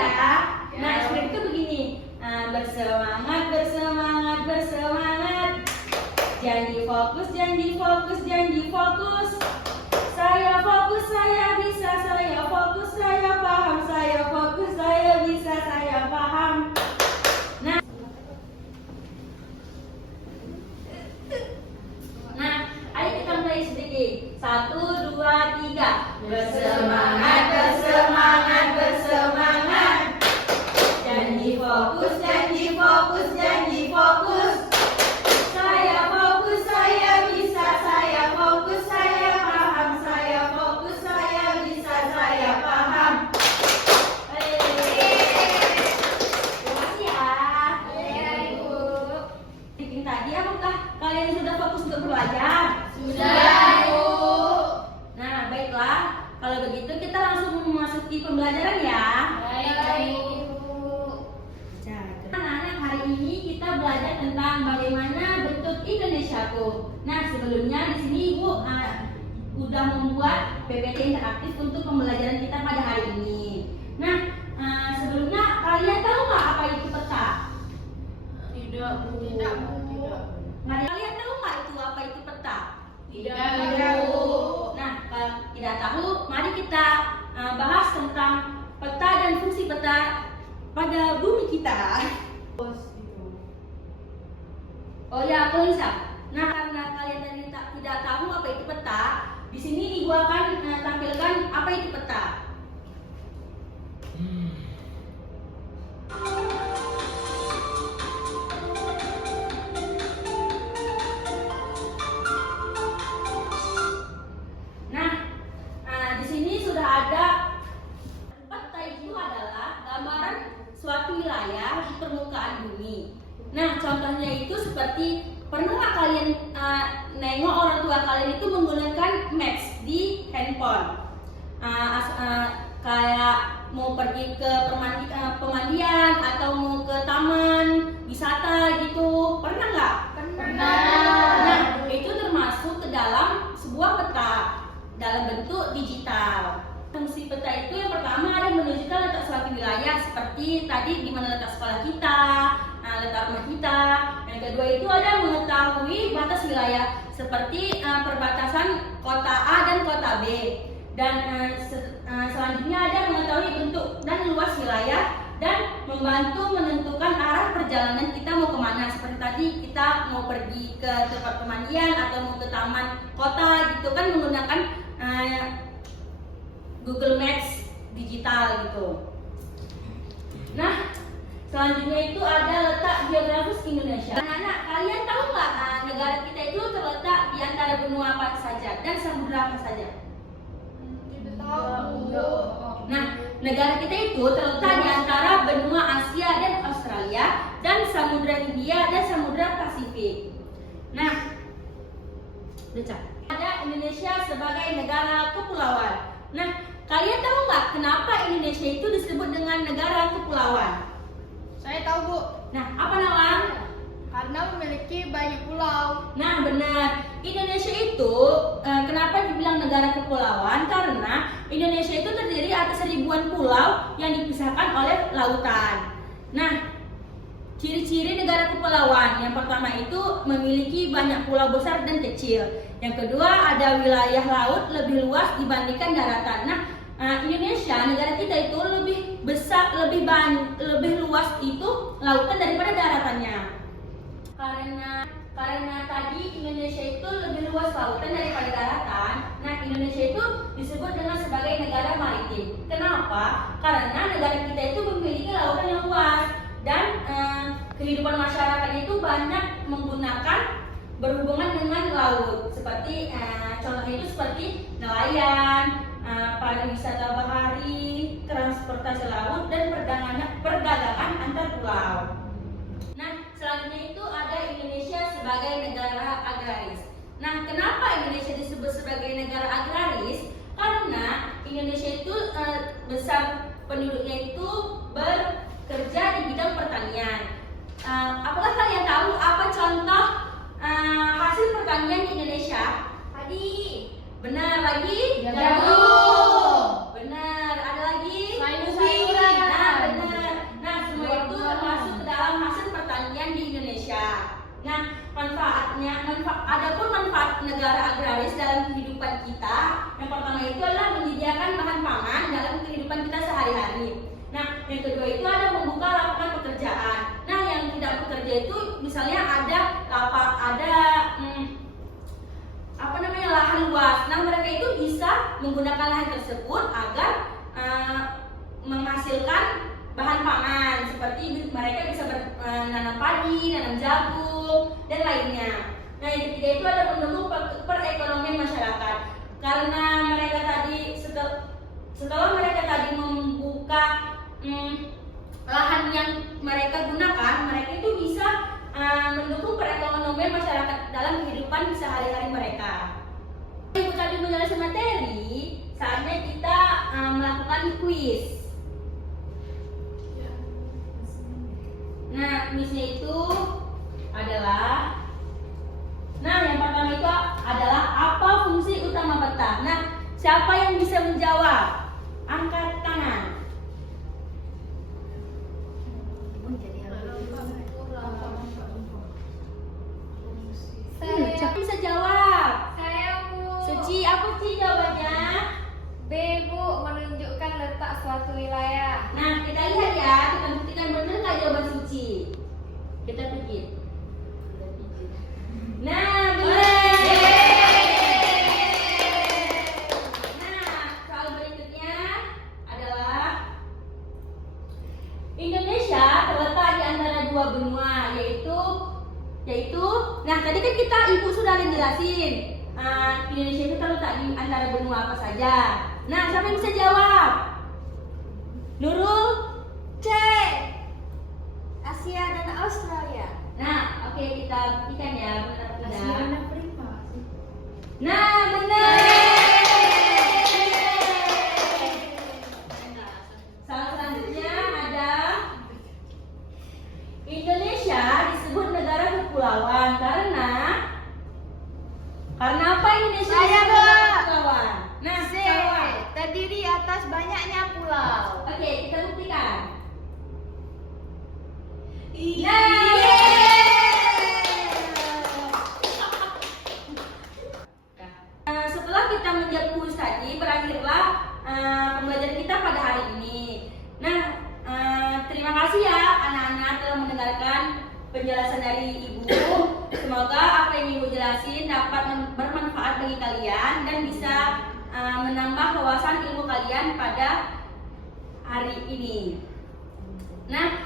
ya. Nah, ekspresi itu begini. Bersemangat, bersemangat, bersemangat. Janji fokus, janji fokus, janji fokus. Saya fokus, saya bisa, saya fokus, saya paham, saya fokus, saya bisa, saya paham. Nah, ayo kita mulai sedikit. 1, 2, 3. Bersemangat, bersemangat, bersemangat. Janji fokus, janji fokus, janji fokus. Saya fokus, saya bisa, saya fokus, saya paham, saya fokus, saya bisa, saya paham. Terima kasih ya. Ibu. Meeting tadi apakah kalian sudah fokus untuk belajar? Sudah, Bu. Nah, baiklah. Kalau begitu kita langsung memasuki pembelajaran ya. Baik, Bu. Anak-anak, hari ini kita belajar tentang bagaimana bentuk Indonesiaku. Nah, sebelumnya di sini Ibu udah membuat PPT interaktif untuk pembelajaran kita pada hari ini. Nah, sebelumnya kalian tahu nggak apa itu peta? Tidak, Bu. Tidak, Bu. Tidak. Nah, kalian tahu nggak itu apa itu peta? Tidak, Bu. Nah, kalau tidak tahu, mari kita bahas tentang peta dan fungsi peta pada bumi kita. Oh ya, aku Lisa. Nah, karena kalian tadi tidak tahu apa itu peta, di sini Ibu akan tampilkan apa itu peta. Nah, di sini sudah ada peta itu adalah gambaran suatu wilayah di permukaan bumi. Nah, contohnya itu seperti pernah nggak kalian nengok orang tua kalian itu menggunakan maps di handphone? Kayak mau pergi ke pemandian atau mau ke taman wisata gitu, pernah nggak? Pernah. Nah, itu termasuk ke dalam sebuah peta dalam bentuk digital. Fungsi peta itu yang pertama ada menunjukkan letak suatu wilayah seperti tadi di mana letak sekolah kita, letak rumah kita. Yang kedua itu ada mengetahui batas wilayah seperti perbatasan kota A dan kota B. Dan selanjutnya ada mengetahui bentuk dan luas wilayah dan membantu menentukan arah perjalanan kita mau kemana. Seperti tadi kita mau pergi ke tempat pemandian atau mau ke taman kota gitu kan menggunakan Google Maps digital gitu. Nah, selanjutnya itu ada letak geografis Indonesia. Anak-anak, kalian tahu nggak negara kita itu terletak di antara benua apa saja dan samudra apa saja? Tidak tahu. Nah, negara kita itu terletak di antara benua Asia dan Australia dan samudra Hindia dan samudra Pasifik. Nah, ada Indonesia sebagai negara kepulauan. Nah, kalian tahu nggak kenapa Indonesia itu disebut dengan negara kepulauan? Saya tahu, Bu. Nah, apa Nawang? Karena memiliki banyak pulau. Nah, benar. Indonesia itu kenapa dibilang negara kepulauan? Karena Indonesia itu terdiri atas ribuan pulau yang dipisahkan oleh lautan. Nah, ciri-ciri negara kepulauan yang pertama itu memiliki banyak pulau besar dan kecil. Yang kedua ada wilayah laut lebih luas dibandingkan daratan. Nah, Indonesia negara kita itu lebih besar, lebih luas itu lautan daripada daratannya. Karena tadi Indonesia itu lebih luas lautan daripada daratan. Nah, Indonesia itu disebut dengan sebagai negara maritim. Kenapa? Karena negara kita itu memiliki lautan yang luas dan kehidupan masyarakatnya itu banyak menggunakan berhubungan dengan laut. Seperti contohnya itu seperti nelayan, pariwisata bahari, transportasi laut dan perdagangan antar pulau. Nah, selanjutnya itu ada Indonesia sebagai negara agraris. Nah, kenapa Indonesia disebut sebagai negara agraris? Karena Indonesia itu besar penduduknya itu bekerja di bidang pertanian. Apakah kalian tahu apa contoh hasil pertanian di Indonesia? Padi. Benar, lagi? Jagung. Benar, ada lagi? Sayur-sayuran. Nah, benar. adapun manfaat negara agraris dalam kehidupan kita, yang pertama itu adalah menyediakan bahan pangan dalam kehidupan kita sehari-hari. Nah, yang kedua itu ada membuka lapangan pekerjaan. Nah, yang tidak bekerja itu misalnya ada lahan luas. Nah, mereka itu bisa menggunakan lahan tersebut agar menghasilkan bahan pangan, seperti mereka bisa menanam padi, nanam jagung, dan lainnya. Nah, yang ketiga itu ada mendukung perekonomian masyarakat. Karena mereka tadi setelah mereka tadi membuka lahan yang mereka gunakan, mereka itu bisa mendukung perekonomian masyarakat dalam kehidupan sehari-hari mereka. Ibu tadi menjelaskan materi, saatnya kita melakukan kuis. Nah, kuisnya itu adalah, yang pertama itu adalah apa fungsi utama peta. Nah, siapa yang bisa menjawab? Angkat tangan. Siapa bisa jawab? Saya, Bu. Suci, apa sih jawabannya? B, Bu, menunjukkan letak suatu wilayah. Nah, kita lihat ya, kita buktikan benar nggak jawaban Suci. Kita pikir. Nah, benar. Nah, soal berikutnya adalah Indonesia terletak di antara dua benua, yaitu nah tadi kan ibu sudah ada jelasin Indonesia itu terletak di antara benua apa saja. Nah, siapa yang bisa jawab? Nurul? C, Asia dan Australia. Nah, oke, kita buktikan ya, benar tidak? Prima. Nah, benar. Soal selanjutnya ada Indonesia disebut negara kepulauan karena apa Indonesia Saya, disebut Mbak. negara kepulauan? Nah, C, jawab. terdiri atas banyaknya pulau. Oke, kita buktikan. Iya. Setelah kita menjawab kuis tadi, berakhirlah pembelajaran kita pada hari ini. Nah, terima kasih ya anak-anak telah mendengarkan penjelasan dari Ibu. Semoga apa yang Ibu jelasin dapat bermanfaat bagi kalian dan bisa menambah wawasan ilmu kalian pada hari ini. Nah,